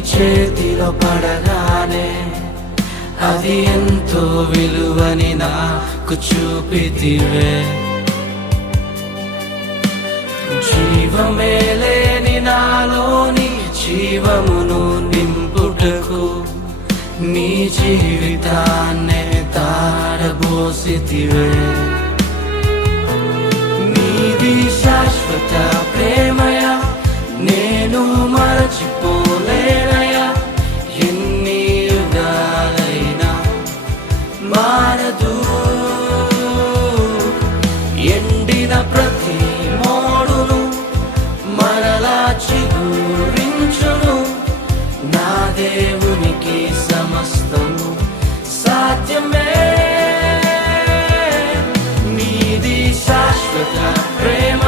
చేతిలో పడగానే అది ఎంతో విలువని నాకు చూపితివే. జీవమే లేని నాలోని జీవమును నింపుటకు నీ జీవితాన్నే తారబోసితివే. నీది శాశ్వత ప్రేమయ నేను మరచిపోలేనయా. ఎన్ని యుగాలైనా మారదు. ఎండిన ప్రతి మోడును మరలా చిగురించును. నా దేవునికి సమస్తము సాధ్యమే. నీది శాశ్వత ప్రేమ